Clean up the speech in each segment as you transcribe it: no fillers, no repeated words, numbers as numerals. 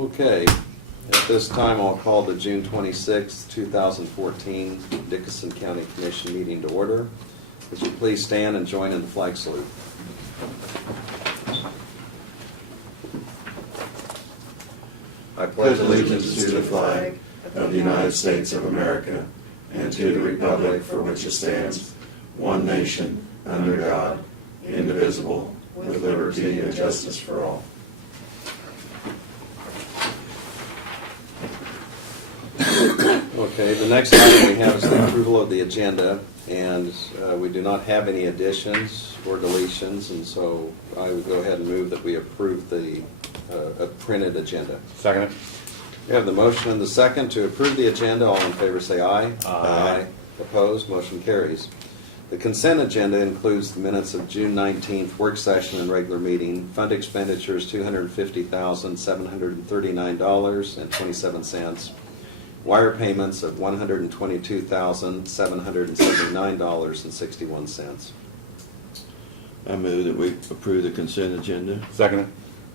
Okay, at this time I'll call the June 26, 2014 Dickinson County Commission meeting to order. Would you please stand and join in the flag salute? I pledge allegiance to the flag of the United States of America and to the republic for which it stands, one nation, under God, indivisible, with liberty and justice for all. Okay, the next item we have is the approval of the agenda, and we do not have any additions or deletions, and so I would go ahead and move that we approve the printed agenda. Second. We have the motion and the second to approve the agenda. All in favor say aye. Aye. Opposed? Motion carries. The consent agenda includes the minutes of June 19th work session and regular meeting. Fund expenditures $250,739.27. Wire payments of $122,779.61. I move that we approve the consent agenda. Second.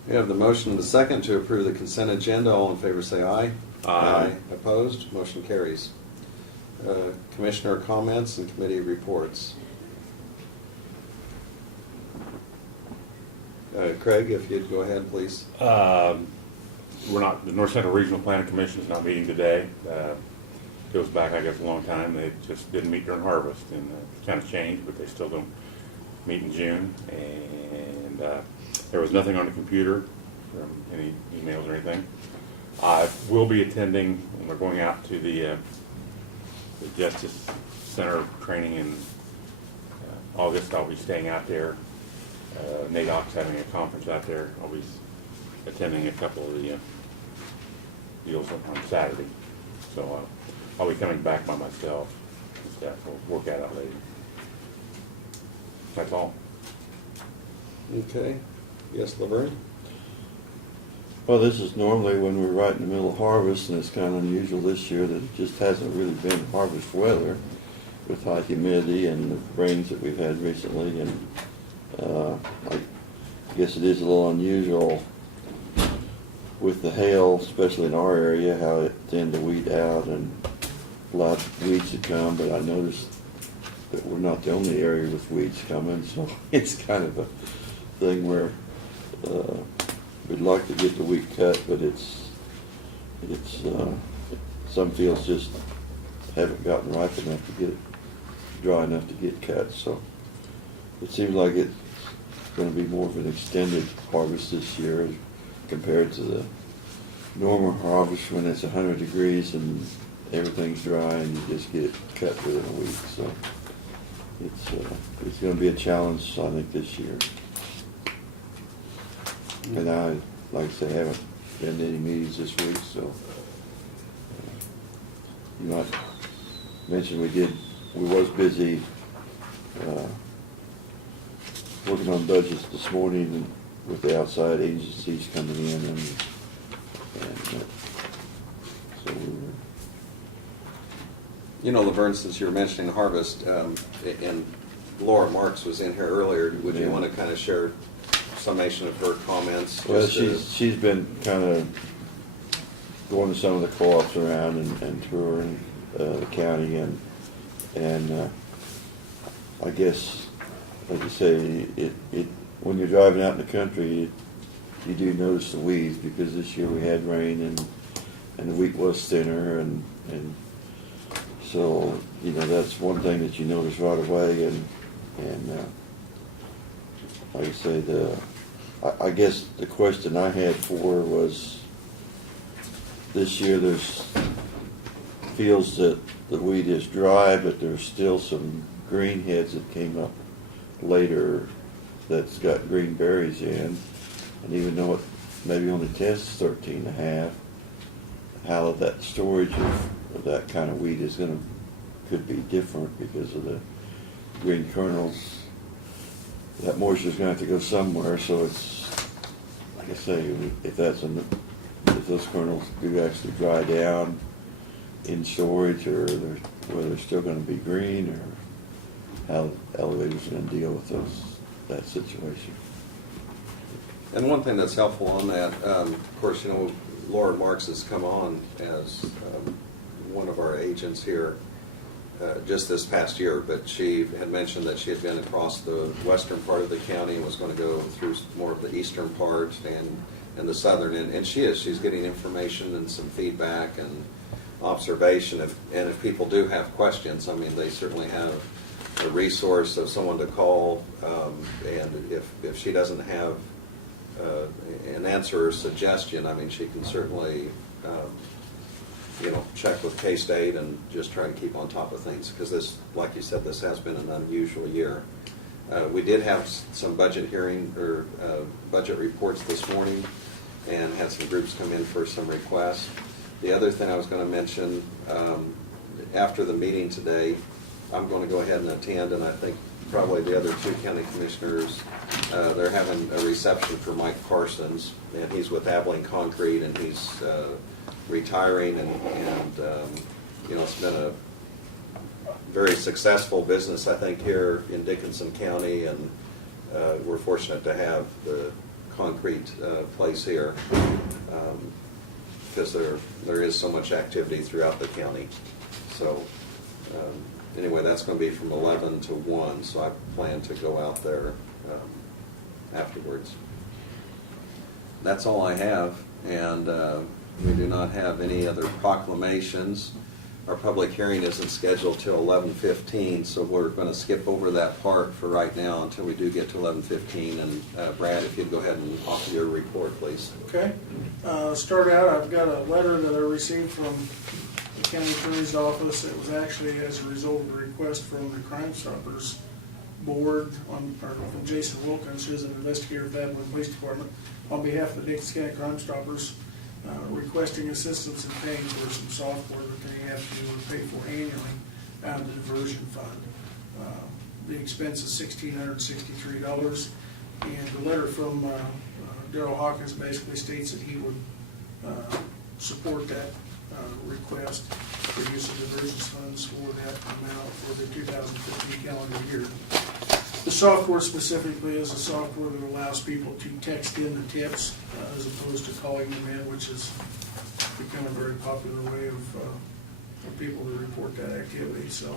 We have the motion and the second to approve the consent agenda. All in favor say aye. Aye. Opposed? Motion carries. Commissioner comments and committee reports. Craig, if you'd go ahead, please. The North Central Regional Planning Commission is not meeting today. Goes back, I guess, a long time. They just didn't meet during harvest, and kind of changed, but they still don't meet in June. And there was nothing on the computer from any emails or anything. I will be attending when we're going out to the Justice Center training in August. I'll be staying out there. NADOC's having a conference out there. I'll be attending a couple of the deals on Saturday. So I'll be coming back by myself. The staff will work that out later. That's all. Okay. Yes, Laverne? Well, this is normally when we're right in the middle of harvest, and it's kind of unusual this year that it just hasn't really been harvest weather with high humidity and the rains that we've had recently. And I guess it is a little unusual with the hail, especially in our area, how it tends to weed out and a lot of weeds to come. But I noticed that we're not the only area with weeds coming, so it's kind of a thing where we'd like to get the wheat cut, but it's some fields just haven't gotten ripe enough to get it dry enough to get cut. So it seems like it's going to be more of an extended harvest this year compared to the normal harvest when it's 100 degrees and everything's dry and you just get it cut within a week. So it's going to be a challenge, I think, this year. And I, like I said, haven't been to any meetings this week, so you might mention we was busy working on budgets this morning and with the outside agencies coming in, and so we were. You know, Laverne, since you were mentioning harvest, and Laura Marks was in here earlier, would you want to kind of share summation of her comments? Well, she's been kind of going to some of the co-ops around and touring the county, and I guess, like you say, it when you're driving out in the country, you do notice the weeds, because this year we had rain and the wheat was thinner, and so that's one thing that you notice right away, and like I say, I guess the question I had for was, this year there's fields that the wheat is dry, but there's still some green heads that came up later that's got green berries in, and even though it maybe only tests 13.5, how that storage of that kind of wheat could be different because of the green kernels. That moisture is going to have to go somewhere, so it's, like I say, if those kernels do actually dry down in storage, or whether they're still going to be green, or how the elevator's going to deal with that situation. And one thing that's helpful on that, of course, Laura Marks has come on as one of our agents here just this past year, but she had mentioned that she had been across the western part of the county and was going to go through more of the eastern part and the southern, and she's getting information and some feedback and observation. And if people do have questions, I mean, they certainly have a resource of someone to call, and if she doesn't have an answer or suggestion, I mean, she can certainly check with K-State and just try to keep on top of things, because this, like you said, this has been an unusual year. We did have some budget hearing or budget reports this morning, and had some groups come in for some requests. The other thing I was going to mention, after the meeting today, I'm going to go ahead and attend, and I think probably the other two county commissioners, they're having a reception for Mike Parsons, and he's with Abilene Concrete, and he's retiring, and it's been a very successful business, I think, here in Dickinson County, and we're fortunate to have the concrete place here, because there is so much activity throughout the county. So anyway, that's going to be from 11 to 1, so I plan to go out there afterwards. That's all I have, and we do not have any other proclamations. Our public hearing isn't scheduled till 11:15, so we're going to skip over that part for right now until we do get to 11:15. And Brad, if you'd go ahead and offer your report, please. Okay. Start out, I've got a letter that I received from the county attorney's office. It was actually as a result of a request from the Crime Stoppers board from Jason Wilkins, who's an investigator for the Abilene Police Department, on behalf of the Dickinson County Crime Stoppers, requesting assistance in paying for some software that they have to pay for annually out of the diversion fund. The expense is $1,663, and the letter from Darrell Hawkins basically states that he would support that request for use of diversion funds for that amount for the 2015 calendar year. The software specifically is a software that allows people to text in the tips as opposed to calling them in, which has become a very popular way of for people to report that activity. So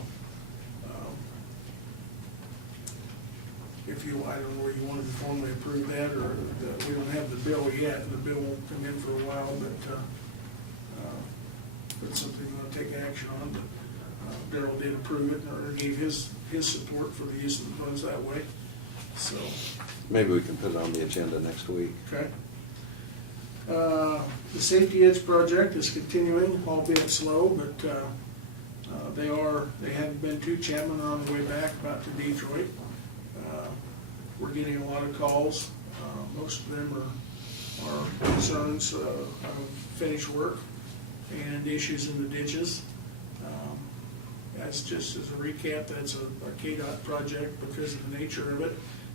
if you, I don't know where you wanted to formally approve that, or we don't have the bill yet, and the bill won't come in for a while, but it's something we're going to take action on. But Darrell did approve it, or gave his support for the use of the funds that way. So Maybe we can put it on the agenda next week. okay. The Safety Edge project is continuing, albeit slow, but they have been to Chapman on the way back about to Detroit. We're getting a lot of calls. Most of them are concerns of finished work and issues in the ditches. That's just as a recap, that's a KDOT project because of the nature of it.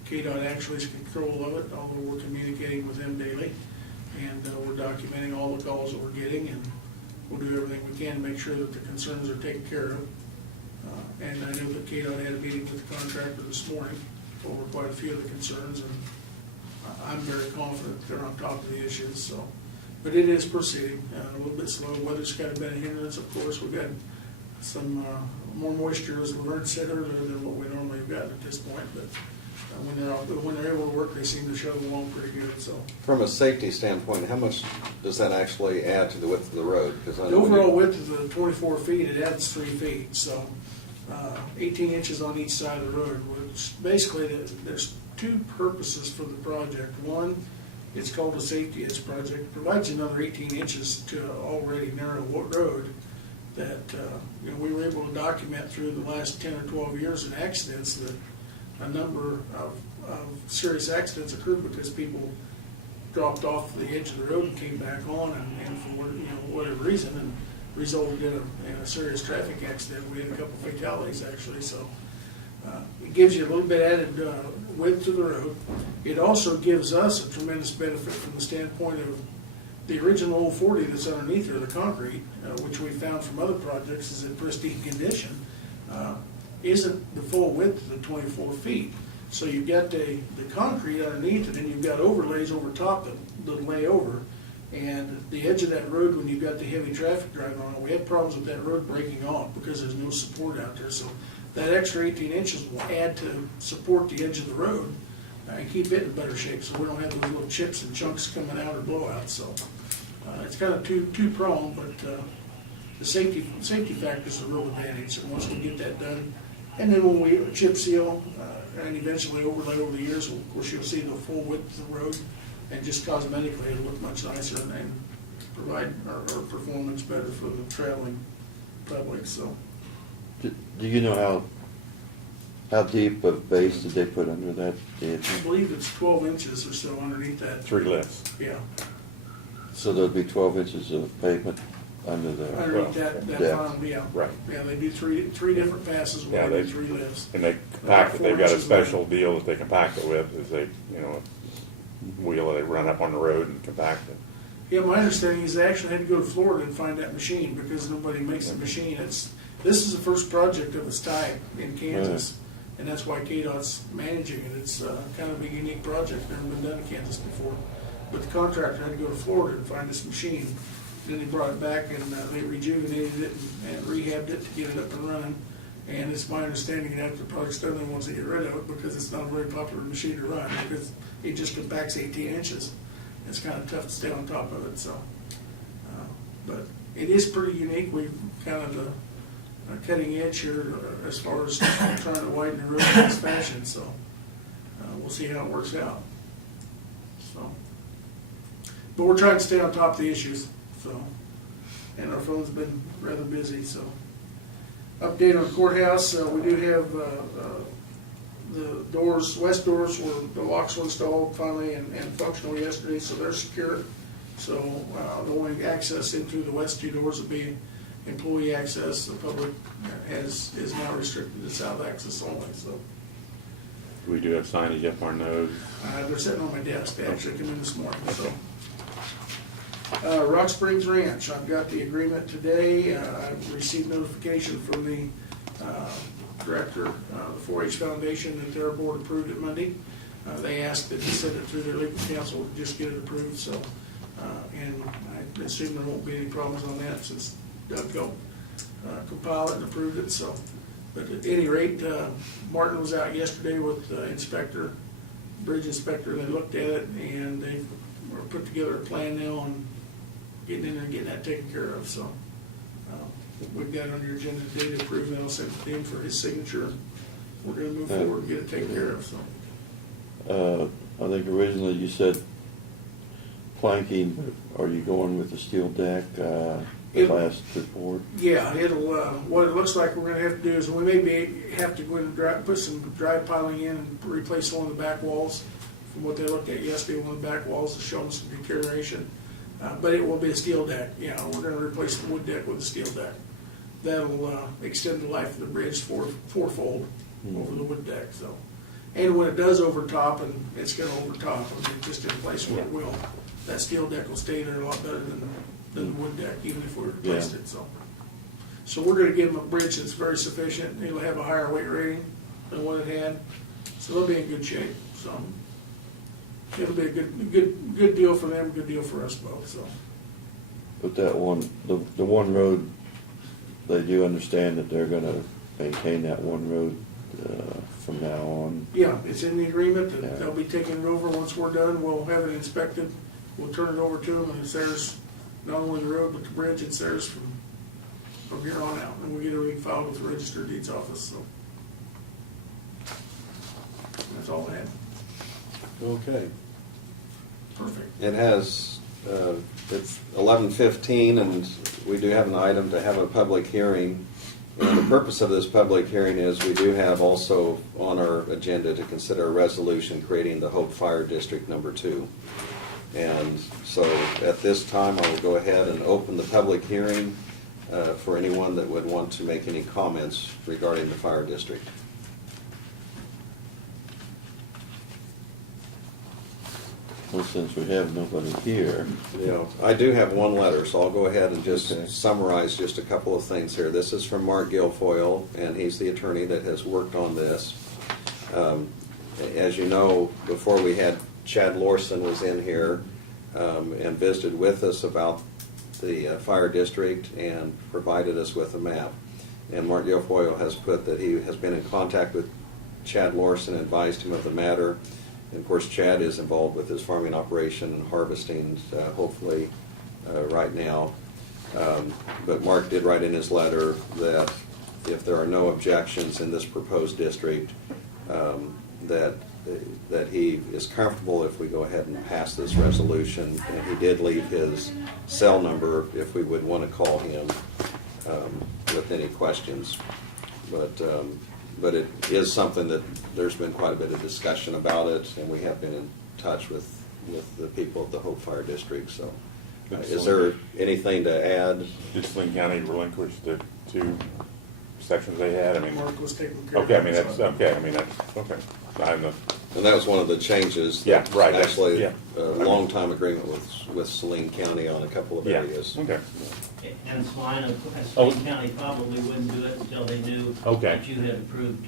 KDOT actually is in control of it, although we're communicating with them daily. And we're documenting all the calls that we're getting, and we'll do everything we can to make sure that the concerns are taken care of. And I know that KDOT had a meeting with the contractor this morning over quite a few of the concerns, and I'm very confident that they're on top of the issues. So, but it is proceeding a little bit slow. Weather's kind of been a hindrance, of course. We've got some more moisture, as Laverne said earlier, than what we normally have gotten at this point. But when they're able to work, they seem to shove along pretty good. So, From a safety standpoint, how much does that actually add to the width of the road? Because the overall width of the 24 feet, it adds 3 feet. So 18 inches on each side of the road, which basically there's two purposes for the project. One, it's called a Safety Edge project. It provides another 18 inches to an already narrow road that we were able to document through the last 10 or 12 years in accidents that a number of serious accidents occurred because people dropped off the edge of the road and came back on, and for whatever reason, and resulted in a serious traffic accident. We had a couple fatalities actually. So it gives you a little bit added width to the road. It also gives us a tremendous benefit from the standpoint of the original old 40 that's underneath there, the concrete, which we found from other projects is in pristine condition, isn't the full width of the 24 feet. So you've got the concrete underneath it, and you've got overlays over top that lay over. And the edge of that road, when you've got the heavy traffic driving on it, we have problems with that road breaking off because there's no support out there. So that extra 18 inches will add to support the edge of the road and keep it in better shape, so we don't have those little chips and chunks coming out or blowouts. So it's kind of two-pronged, but the safety factor is a real advantage. And once we get that done, and then when we chip seal and eventually overlay over the years, of course you'll see the full width of the road, and just cosmetically it'll look much nicer and provide our performance better for the traveling public. So Do you know how deep of base did they put under that ditch? I believe it's 12 inches or so underneath that. 3 lifts. Yeah, So there'll be 12 inches of pavement under the, underneath that depth. final, yeah. Right. Yeah, they do three different passes Yeah, where they they- do 3 lifts. And they compact it, they've got a 4 inches special deal that they compact it with, is they, wheel they run up on the road and compact it. Yeah, my understanding is they actually had to go to Florida and find that machine because nobody makes the machine. This is the first project of its type in Kansas, and that's why KDOT's managing it. It's kind of a unique project, never been done in Kansas before. But the contractor had to go to Florida and find this machine. Then they brought it back and they rejuvenated it and rehabbed it to get it up and running. And it's my understanding that after the project's done, they want to get rid of it because it's not a very popular machine to run because it just compacts 18 inches. It's kind of tough to stay on top of it, so. But it is pretty unique. We've kind of the cutting edge here as far as trying to widen the road in this fashion, so we'll see how it works out. So, but we're trying to stay on top of the issues, so. And our phone's been rather busy, so. Update on the courthouse, we do have the doors, west doors were, the locks were installed finally and functional yesterday, so they're secure. So the only access in through the west 2 doors will be employee access. The public is now restricted to south access only, so. We do have signage up our nose. They're sitting on my desk. They actually come in this morning, so. Rock Springs Ranch, I've got the agreement today. I've received notification from the director of the 4-H Foundation that their board approved it Monday. They asked that we send it through their legal counsel to just get it approved, so, and I assume there won't be any problems on that since Doug helped compile it and approved it, so. But at any rate, Martin was out yesterday with the inspector, bridge inspector, they looked at it and they were put together a plan now on getting in there and getting that taken care of, so. We've got it on your agenda today to approve, and I'll send it to him for his signature. We're gonna move forward and get it taken care of, so. I think originally you said planking, but are you going with the steel deck, class board? Yeah, it'll, what it looks like we're gonna have to do is we have to go in and put some dry piling in and replace one of the back walls. From what they looked at yesterday, one of the back walls is showing some deterioration. But it will be a steel deck, we're gonna replace the wood deck with a steel deck. That'll extend the life of the bridge fourfold over the wood deck, so. And when it does overtop, and it's gonna overtop, it'll be just in place where it will, that steel deck will stay there a lot better than the wood deck, even if we replaced it, so. So we're gonna give them a bridge that's very sufficient, it'll have a higher weight rating than what it had, so they'll be in good shape, so. It'll be a good deal for them, good deal for us both, so. But that one, the one road, they do understand that they're gonna maintain that one road from now on. Yeah, it's in the agreement that Yeah. they'll be taking it over once we're done, we'll have it inspected, we'll turn it over to them, and it's theirs, not only the road, but the bridge, it's theirs from here on out, and we'll get everything filed with the Register of Deeds office, so. That's all I had. Okay. Perfect. It has, it's 11:15, and we do have an item to have a public hearing. And the purpose of this public hearing is we do have also on our agenda to consider a resolution creating the Hope Fire District Number 2. And so at this time, I will go ahead and open the public hearing for anyone that would want to make any comments regarding the fire district. Well, since we have nobody here, I do have one letter, so I'll go ahead and just Okay. summarize just a couple of things here. This is from Mark Guilfoyle, and he's the attorney that has worked on this. As you know, before we had Chad Lorson was in here, and visited with us about the fire district and provided us with a map. And Mark Guilfoyle has put that he has been in contact with Chad Lorson, advised him of the matter. And of course, Chad is involved with his farming operation and harvesting, hopefully, right now. But Mark did write in his letter that if there are no objections in this proposed district, that he is comfortable if we go ahead and pass this resolution. And he did leave his cell number if we would want to call him with any questions. But it is something that there's been quite a bit of discussion about it, and we have been in touch with the people at the Hope Fire District. So, is there anything to add? Did Saline County relinquish the 2 sections they had? I mean, Mark was taking care of okay, it. I mean, that's, so. okay, I mean, that's, okay. I know. And that was one of the changes. Yeah, right, that's- Actually, yeah. a long time agreement with Saline County on a couple of Yeah, areas. okay. And Saline Oh. County probably wouldn't do it until they knew Okay. that you had approved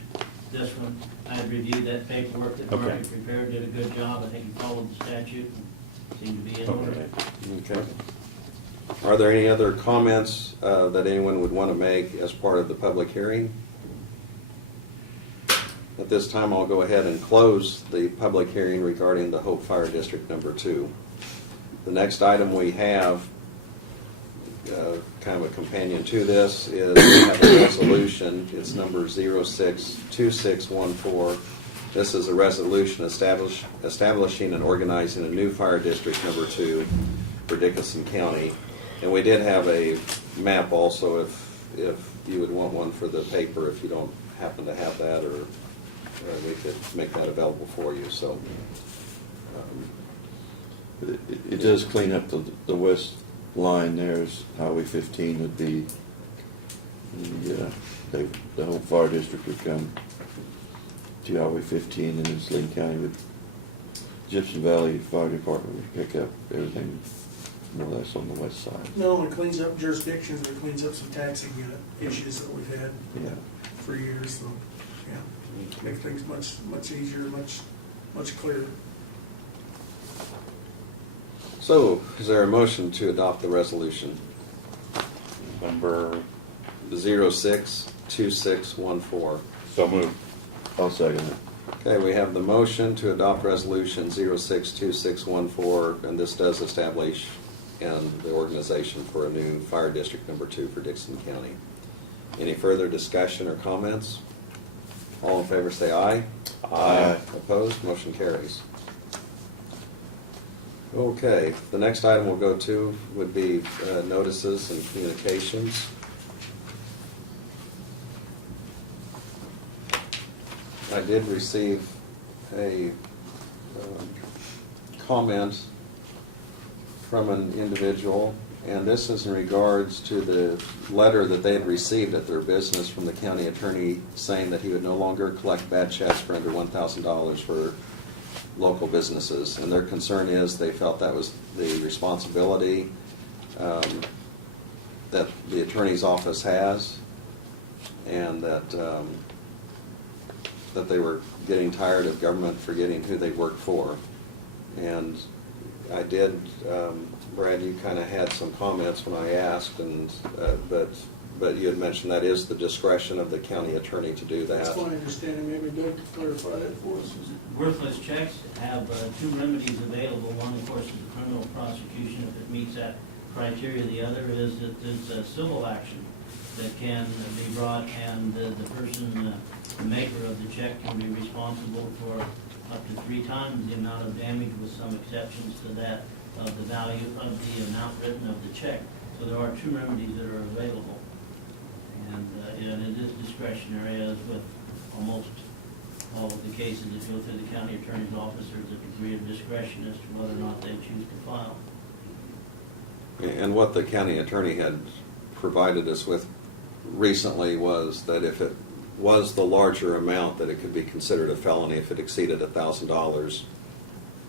this one. I had reviewed that paperwork that Mark Okay. had prepared, did a good job. I think he followed the statute and seemed to be in order. Okay. Okay. Are there any other comments that anyone would want to make as part of the public hearing? At this time, I'll go ahead and close the public hearing regarding the Hope Fire District Number 2. The next item we have, kind of a companion to this, is we have a resolution. It's number 062614. This is a resolution establishing and organizing a new fire district number 2 for Dickinson County. And we did have a map also, if you would want one for the paper, if you don't happen to have that, or we could make that available for you. So, It does clean up the west line there. Is Highway 15 would be, the whole fire district would come to Highway 15, and then Saline County would, Gypsum Valley Fire Department would pick up everything more or less on the west side. No, it cleans up jurisdictions, it cleans up some taxing issues that we've had Yeah. for years, so, yeah. Make things much easier, much clearer. so is there a motion to adopt the resolution? Number, 062614. so moved. I'll second it. Okay, we have the motion to adopt resolution 062614, and this does establish the organization for a new fire district number 2 for Dickinson County. Any further discussion or comments? All in favor say aye. Aye. Opposed? Motion carries. Okay, the next item we'll go to would be notices and communications. I did receive a comment from an individual, and this is in regards to the letter that they had received at their business from the county attorney saying that he would no longer collect bad checks for under $1,000 for local businesses. And their concern is they felt that was the responsibility that the attorney's office has, and that they were getting tired of government forgetting who they worked for. And I did, Brad, you kind of had some comments when I asked, and but you had mentioned that is the discretion of the county attorney to do that. That's my understanding, maybe Doug could clarify that for us. Worthless checks have 2 remedies available. One, of course, is a criminal prosecution if it meets that criteria. The other is that there's a civil action that can be brought, and the person, the maker of the check, can be responsible for up to 3 times the amount of damage, with some exceptions to that, of the value of the amount written of the check. So there are 2 remedies that are available. And it is discretionary, as with almost all of the cases that go through the county attorney's office. There's a degree of discretion as to whether or not they choose to file. And what the county attorney had provided us with recently was that if it was the larger amount, that it could be considered a felony if it exceeded $1,000.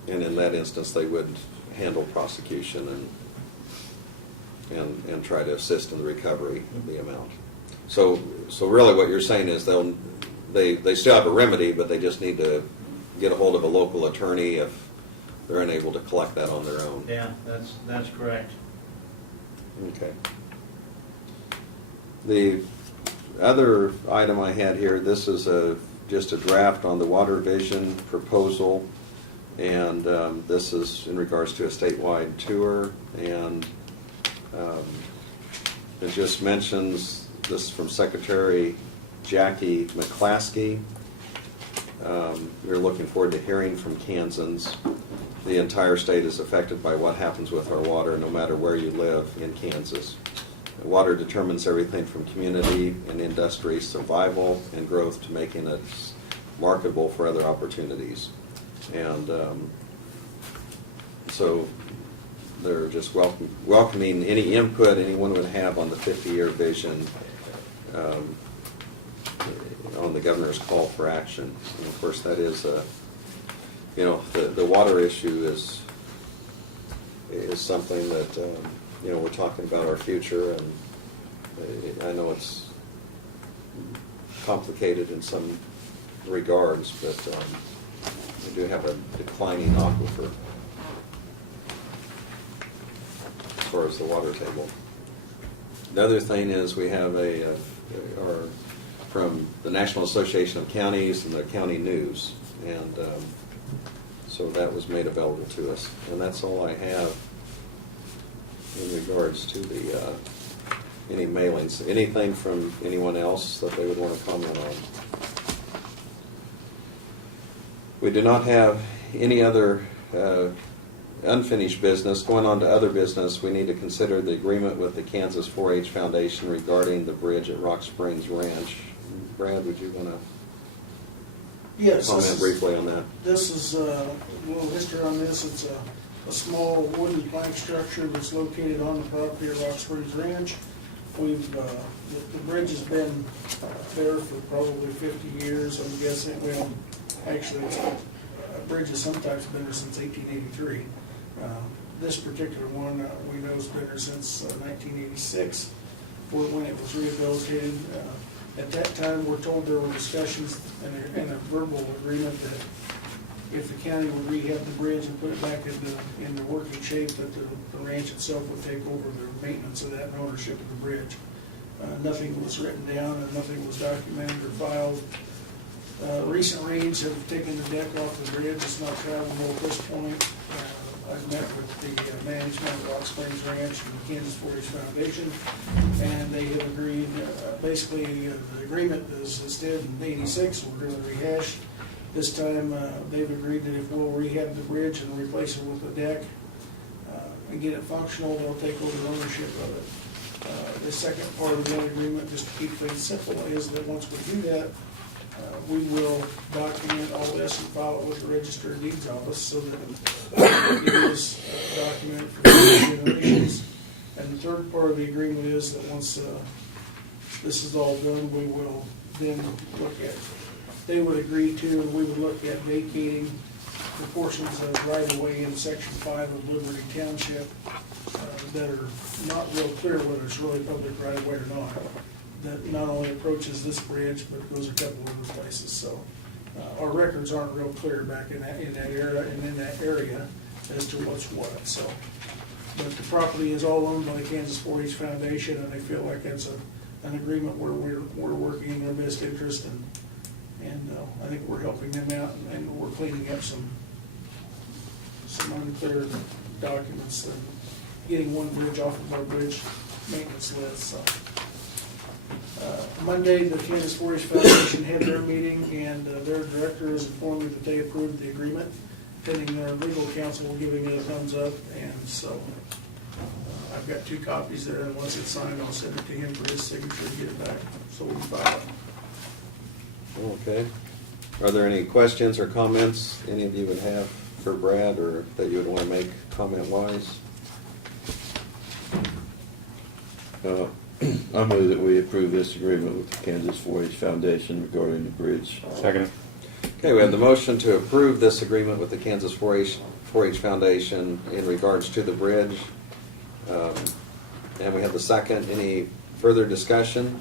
And in that instance, they would handle prosecution and try to assist in the recovery of the amount. So really what you're saying is they still have a remedy, but they just need to get a hold of a local attorney if they're unable to collect that on their own. Yeah, that's correct. Okay. The other item I had here, this is just a draft on the Water Vision proposal, and this is in regards to a statewide tour, and it just mentions, this is from Secretary Jackie McClaskey. We're looking forward to hearing from Kansans. The entire state is affected by what happens with our water, no matter where you live in Kansas. Water determines everything from community and industry survival and growth to making it marketable for other opportunities. And so they're just welcoming any input anyone would have on the 50-year vision on the governor's call for action. And of course, that is, the water issue is something that, we're talking about our future, and I know it's complicated in some regards, but we do have a declining aquifer as far as the water table. The other thing is we have from the National Association of Counties and the County News, and so that was made available to us. And that's all I have in regards to the any mailings. Anything from anyone else that they would want to comment on? We do not have any other unfinished business. Going on to other business, we need to consider the agreement with the Kansas 4-H Foundation regarding the bridge at Rock Springs Ranch. Brad, would you want to Yes. comment briefly on that? This is a little history on this. It's a small wooden plank structure that's located on the property of Rock Springs Ranch. The bridge has been there for probably 50 years, I'm guessing. Well, actually, a bridge of some type's been there since 1883. This particular one, we know has been there since 1986, when it was rehabilitated. At that time, we're told there were discussions and a verbal agreement that if the county would rehab the bridge and put it back in the working shape, that the ranch itself would take over the maintenance of that and ownership of the bridge. Nothing was written down and nothing was documented or filed. Recent rains have taken the deck off the bridge. It's not travelable at this point. I've met with the management of Rock Springs Ranch and the Kansas 4-H Foundation, and they have agreed, basically, the agreement is did in '86, we're going to rehash. This time, they've agreed that if we'll rehab the bridge and replace it with a deck and get it functional, they'll take over ownership of it. The second part of that agreement, just to keep things simple, is that once we do that, we will document all this and file it with the Register of Deeds office so that it is documented for future generations. And the third part of the agreement is that once this is all done, we will then look at, they would agree to, and we would look at vacating the portions of right-of-way in Section 5 of Liberty Township that are not real clear whether it's really public right-of-way or not. That not only approaches this bridge, but goes a couple other places. So our records aren't real clear back in that era and in that area as to what's what. So, but the property is all owned by the Kansas 4-H Foundation, and I feel like that's an agreement where we're working in their best interest, and I think we're helping them out, and we're cleaning up some unclear documents and getting one bridge off of our bridge maintenance list. So. Monday, the Kansas 4-H Foundation had their meeting, and their director has informed me that they approved the agreement, pending their legal counsel giving it a thumbs up, and so I've got 2 copies there, and once it's signed, I'll send it to him for his signature to get it back, so we can file it. Okay. Are there any questions or comments any of you would have for Brad, or that you would want to make comment-wise? I move that we approve this agreement with the Kansas 4-H Foundation regarding the bridge. Second. Okay, we have the motion to approve this agreement with the Kansas 4-H Foundation in regards to the bridge. And we have the second. Any further discussion?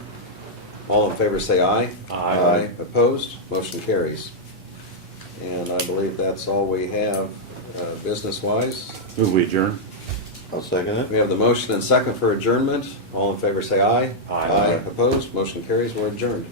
All in favor say aye. Aye. Opposed? Motion carries. And I believe that's all we have business-wise. Move we adjourn. I'll second it. We have the motion and second for adjournment. All in favor say aye. Aye. Opposed? Motion carries. We're adjourned.